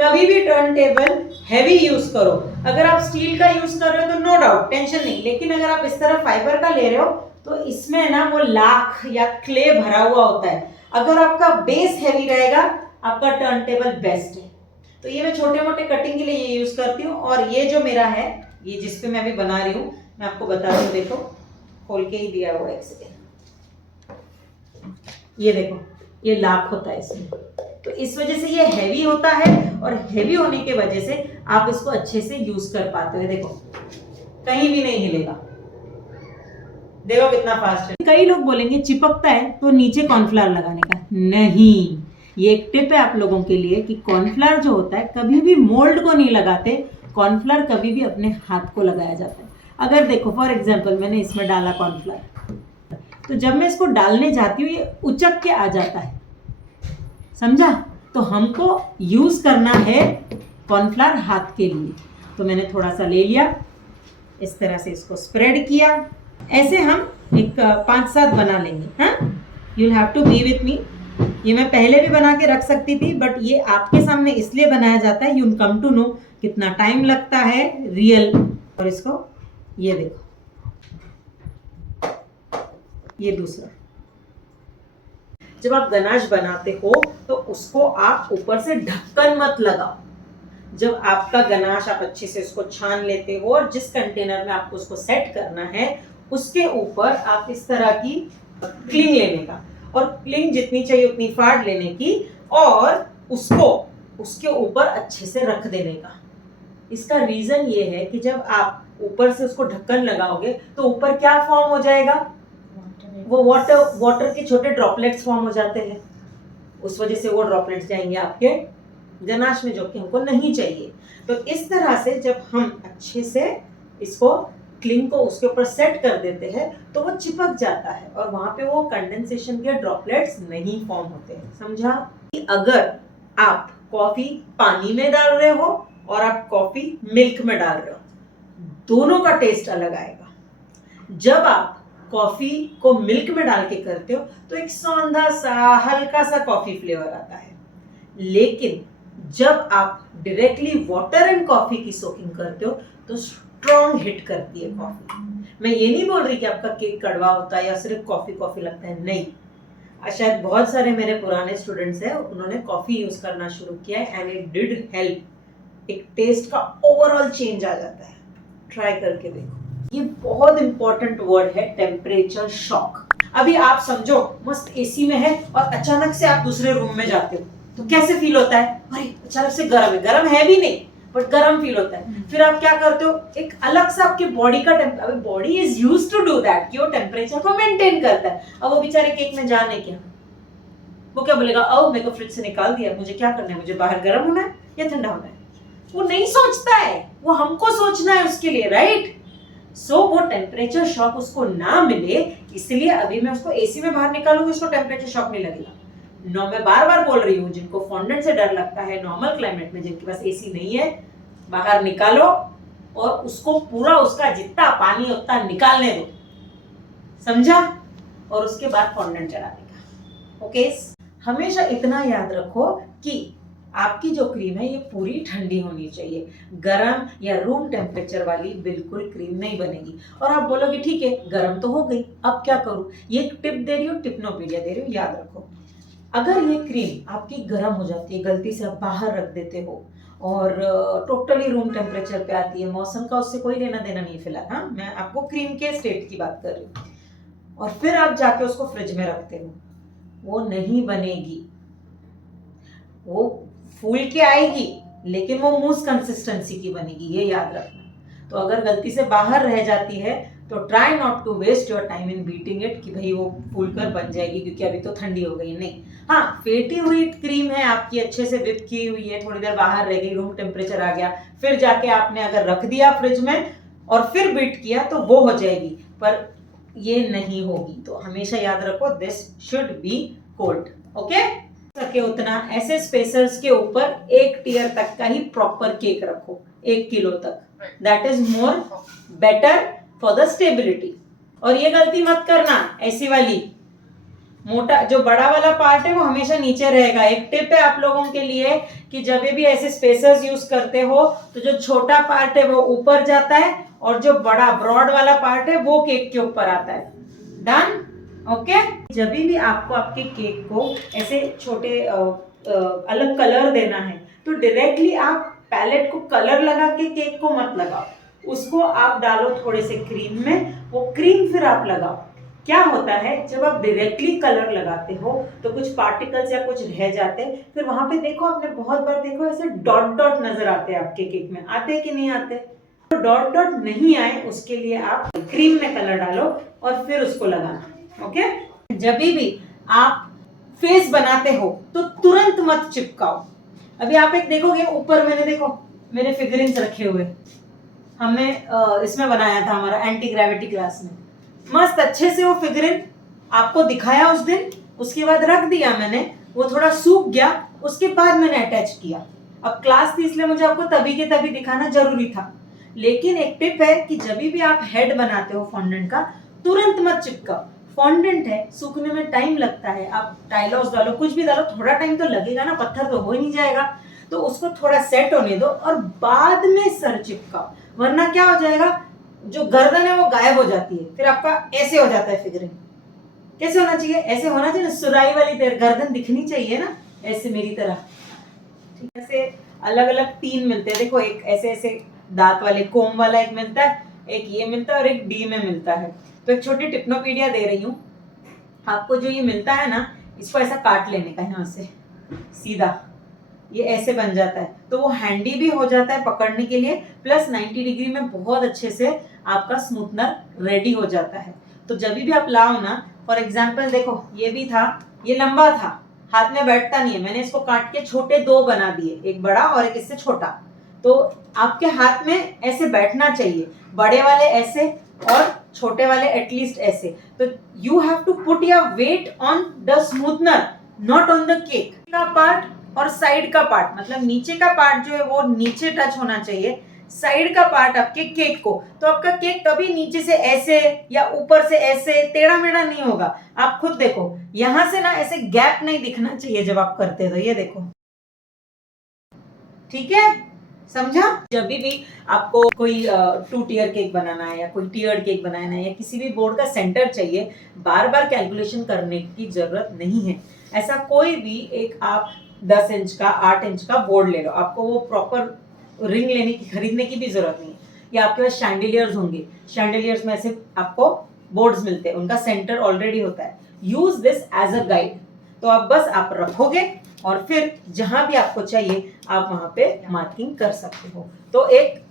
कभी भी turn table heavy use करो। अगर आप स्टील का यूज कर रहे हो तो नो डाउट टेंशन नहीं, लेकिन अगर आप इस तरह फाइबर का ले रहे हो तो इसमें ना वो लाख या क्ले भरा हुआ होता है। अगर आपका बेस हैवी रहेगा आपका टर्न टेबल बेस्ट है। तो ये मैं छोटे मोटे कटिंग के लिए ये यूज करती हूँ। और ये जो मेरा है, ये जिसपे मैं अभी बना रही हूँ, मैं आपको बता रही हूँ, देखो खोल के ही दिया हुआ है, एक सेकेंड। ये देखो, ये लाख होता है इसमें, तो इस वजह से ये हैवी होता है और हैवी होने के वजह से आप इसको अच्छे से यूज कर पाते हो। देखो कहीं भी नहीं हिलेगा, देखो कितना फास्ट है। कई लोग बोलेंगे चिपकता है तो नीचे कॉर्नफ्लावर लगाने का, नहीं, ये एक टिप है आप लोगों के लिए कि कॉर्नफ्लावर जो होता है कभी भी मोल्ड को नहीं लगाते, कॉर्नफ्लावर कभी भी अपने हाथ को लगाया जाता है। अगर देखो फॉर एग्जांपल मैंने इसमें डाला कॉर्नफ्लावर, तो जब मैं इसको डालने जाती हूँ ये उचक के आ जाता है, समझा? तो हमको यूज करना है कॉर्नफ्लावर हाथ के लिए। तो मैंने थोड़ा सा ले लिया, इस तरह से इसको स्प्रेड किया, ऐसे हम एक 5-7 बना लेंगे। हाँ, you will have to be with me. ये मैं पहले भी बना के रख सकती थी, बट ये आपके सामने इसलिए बनाया जाता है, you will come to know कितना टाइम लगता है रियल। और इसको ये देखो, ये दूसरा। जब आप गनाश बनाते हो तो उसको आप ऊपर से ढक्कन मत लगाओ। जब आपका गनाश आप अच्छे से उसको छान लेते हो और जिस कंटेनर में आपको उसको सेट करना है उसके ऊपर आप इस तरह की क्लिंग लेने का, और क्लिंग जितनी चाहिए उतनी फाड़ लेने की, और उसको उसके ऊपर अच्छे से रख देने का। इसका रीजन ये है कि जब आप ऊपर से उसको ढक्कन लगाओगे तो ऊपर क्या फॉर्म हो जाएगा, वो वाटर के छोटे ड्रॉपलेट्स फॉर्म हो जाते हैं। उस वजह से वो ड्रॉपलेट्स जाएंगे आपके गनाश में, जो कि हमको नहीं चाहिए। तो इस तरह से जब हम अच्छे से इसको क्लिंग को उसके ऊपर सेट कर देते हैं तो वो चिपक जाता है और वहां पे वो कंडेंसेशन के ड्रॉपलेट्स नहीं फॉर्म होते हैं। समझा? अगर आप कॉफी पानी में डाल रहे हो और आप कॉफी मिल्क में डाल रहे हो, दोनों का टेस्ट अलग आएगा। जब आप कॉफी को मिल्क में डाल के करते हो तो एक सौंधा सा हल्का सा कॉफी फ्लेवर आता है, लेकिन जब आप डायरेक्टली वाटर एंड कॉफी की सोकिंग करते हो तो स्ट्रॉन्ग हिट करती है कॉफी। मैं ये नहीं बोल रही कि आपका केक कड़वा होता है या सिर्फ कॉफी कॉफी लगता है, नहीं। शायद बहुत सारे मेरे पुराने स्टूडेंट्स हैं, उन्होंने कॉफी यूज करना शुरू किया है एंड इट डिड हेल्प। एक टेस्ट का ओवरऑल चेंज आ जाता है, ट्राई करके देखो। ये बहुत इंपॉर्टेंट वर्ड है, टेम्परेचर शॉक। अभी आप समझो मस्त एसी में है और अचानक से आप दूसरे रूम में जाते हो तो कैसे फील होता है? अरे अचानक से गर्म है, गर्म है भी नहीं बट गर्म फील होता है। फिर आप क्या करते हो, एक अलग सा आपके बॉडी का body is used to do that कि वो टेम्परेचर को मेंटेन करता है। अब वो बेचारे केक में जाने क्या, वो क्या बोलेगा, ओ मेरे को फ्रिज से निकाल दिया, मुझे क्या करना है, मुझे बाहर गर्म होना है या ठंडा होना है? वो नहीं सोचता है, वो हमको सोचना है उसके लिए, राइट? सो वो टेम्परेचर शॉक उसको ना मिले, इसलिए अभी मैं उसको एसी में बाहर निकालूंगी, उसको टेम्परेचर शॉक नहीं लगेगा। मैं बार बार बोल रही हूँ, जिनको फॉन्डेंट से डर लगता है नॉर्मल क्लाइमेट में, जिनके पास एसी नहीं है, बाहर निकालो और उसको पूरा उसका जितना पानी उतना निकालने दो, समझा? और उसके बाद फॉन्डेंट चढ़ाने का। ओके, हमेशा इतना याद रखो कि आपकी जो क्रीम है ये पूरी ठंडी होनी चाहिए, गरम या रूम टेम्परेचर वाली बिल्कुल क्रीम नहीं बनेगी। और आप बोलोगे ठीक है गरम तो हो गई, अब क्या करूं? ये एक टिप दे रही हूँ, टिप्नोपीडिया दे रही हूँ, याद रखो। अगर ये क्रीम आपकी गर्म हो जाती है, गलती से आप बाहर रख देते हो और टोटली रूम टेम्परेचर पे आती है, मौसम का उससे कोई लेना देना नहीं फिलहाल, हाँ मैं आपको क्रीम के स्टेट की बात कर रही हूँ, और फिर आप जाके उसको फ्रिज में रखते हो, वो नहीं बनेगी। वो फूल के आएगी लेकिन वो मूस कंसिस्टेंसी की बनेगी, ये याद रखना। तो अगर गलती से बाहर रह जाती है तो try not to waste your time in beating it कि भाई वो फूल कर बन जाएगी क्योंकि अभी तो ठंडी हो गई, नहीं। हाँ, फेटी हुई क्रीम है आपकी, अच्छे से विप की हुई है, थोड़ी देर बाहर रह गई, रूम टेम्परेचर आ गया, फिर जाके आपने अगर रख दिया फ्रिज में और फिर बीट किया तो वो हो जाएगी, पर ये नहीं होगी। तो हमेशा याद रखो this should be cold. Okay, सके उतना ऐसे स्पेसर्स के ऊपर 1 टियर तक का ही प्रॉपर केक रखो, 1 किलो तक, that is more better for the stability. और ये गलती मत करना ऐसी वाली मोटा जो बड़ा वाला पार्ट है वो हमेशा नीचे रहेगा। एक टिप है आप लोगों के लिए कि जब भी ऐसे स्पेसर्स यूज करते हो तो जो छोटा पार्ट है वो ऊपर जाता है और जो बड़ा ब्रॉड वाला पार्ट है वो केक के ऊपर आता है। डन? ओके। जब भी आपको आपके केक को ऐसे छोटे अलग कलर देना है तो डायरेक्टली आप पैलेट को कलर लगा के केक को मत लगाओ, उसको आप डालो थोड़े से क्रीम में, वो क्रीम फिर आप लगाओ। क्या होता है जब आप डायरेक्टली कलर लगाते हो तो कुछ पार्टिकल्स या कुछ रह जाते हैं, फिर वहां पे देखो आपने बहुत बार देखो ऐसे डॉट डॉट नजर आते हैं आपके केक में, आते हैं कि नहीं आते? तो डॉट डॉट नहीं आए उसके लिए आप क्रीम में कलर डालो और फिर उसको लगाना। ओके। जब भी आप फेस बनाते हो तो तुरंत मत चिपकाओ। अभी आप एक देखोगे ऊपर, मैंने देखो मेरे फिगरिंग्स रखे हुए, हमने इसमें बनाया था हमारा एंटी ग्रेविटी क्लास में, मस्त अच्छे से वो फिगरिंग आपको दिखाया उस दिन, उसके बाद रख दिया मैंने, वो थोड़ा सूख गया, उसके बाद मैंने अटैच किया। अब क्लास थी इसलिए मुझे आपको तभी के तभी दिखाना जरूरी था। लेकिन एक टिप है कि जब भी आप हेड बनाते हो फॉन्डेंट का, तुरंत मत चिपकाओ। फॉन्डेंट है, सूखने में टाइम लगता है, आप टाइलॉस डालो कुछ भी डालो थोड़ा टाइम तो लगेगा ना, पत्थर तो हो ही नहीं जाएगा, तो उसको थोड़ा सेट होने दो और बाद में सर चिपकाओ, वरना क्या हो जाएगा, जो गर्दन है वो गायब हो जाती है, फिर आपका ऐसे हो जाता है फिगरिंग। कैसे होना चाहिए? ऐसे होना चाहिए ना, सुराई वाली तरह गर्दन दिखनी चाहिए ना, ऐसे मेरी तरह। ठीक है, ऐसे अलग अलग 3 मिलते हैं, देखो एक ऐसे ऐसे दांत वाले कोम वाला एक मिलता है, एक ये मिलता है और एक डी में मिलता है। तो एक छोटी टिप्नोपीडिया दे रही हूँ आपको, जो ये मिलता है ना, इसको ऐसा काट लेने का यहाँ से सीधा, ये ऐसे बन जाता है, तो वो हैंडी भी हो जाता है पकड़ने के लिए, प्लस 90 डिग्री में बहुत अच्छे से आपका स्मूथनर रेडी हो जाता है। तो जब भी आप लाओ ना, फॉर एग्जांपल देखो ये भी था, ये लंबा था, हाथ में बैठता नहीं है, मैंने इसको काट के छोटे 2 बना दिए, एक बड़ा और एक इससे छोटा, तो आपके हाथ में ऐसे बैठना चाहिए, बड़े वाले ऐसे और छोटे वाले एटलीस्ट ऐसे। तो you have to put your weight on the smoothener, not on the cake का पार्ट और साइड का पार्ट, मतलब नीचे का पार्ट जो है वो नीचे टच होना चाहिए, साइड का पार्ट आपके केक को, तो आपका केक कभी नीचे से ऐसे या ऊपर से ऐसे टेढ़ा मेढ़ा नहीं होगा। आप खुद देखो, यहां से ना ऐसे गैप नहीं दिखना चाहिए जब आप करते हो, तो ये देखो, ठीक है, समझा? जब भी आपको कोई 2 टियर केक बनाना है या कोई टियर्ड केक बनाना है या किसी भी बोर्ड का सेंटर चाहिए, बार बार कैलकुलेशन करने की जरूरत नहीं है। ऐसा कोई भी एक आप 10 इंच का 8 इंच का बोर्ड ले लो, आपको वो प्रॉपर रिंग लेने की खरीदने की भी जरूरत नहीं है, या आपके पास शैंडिलियर्स होंगे, शैंडिलियर्स में ऐसे आपको बोर्ड्स मिलते हैं, उनका सेंटर ऑलरेडी होता है, use this as a guide. तो आप बस आप रखोगे और फिर जहां भी आपको चाहिए आप वहां पे मार्किंग कर सकते हो। तो एक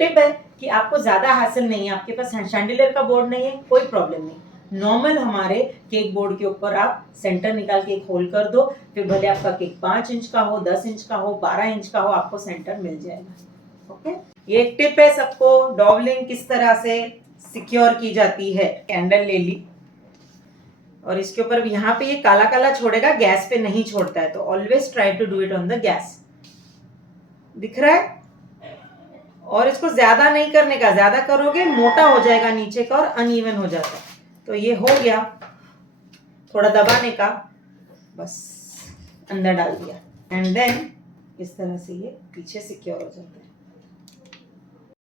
टिप है कि आपको ज्यादा हासिल नहीं है, आपके पास शैंडिलियर का बोर्ड नहीं है, कोई प्रॉब्लम नहीं, नॉर्मल हमारे केक बोर्ड के ऊपर आप सेंटर निकाल के एक होल कर दो, फिर भले आपका केक 5 इंच का हो, 10 इंच का हो, 12 इंच का हो, आपको सेंटर मिल जाएगा। ओके, ये एक टिप है सबको, डॉवलिंग किस तरह से सिक्योर की जाती है। कैंडल ले ली और इसके ऊपर यहाँ पे ये काला काला छोड़ेगा, गैस पे नहीं छोड़ता है, तो always try to do it on the gas. दिख रहा है? और इसको ज्यादा नहीं करने का, ज्यादा करोगे मोटा हो जाएगा नीचे का और अनइवन हो जाता है। तो ये हो गया, थोड़ा दबाने का, बस अंदर डाल दिया एंड देन इस तरह से ये पीछे सिक्योर हो जाता है।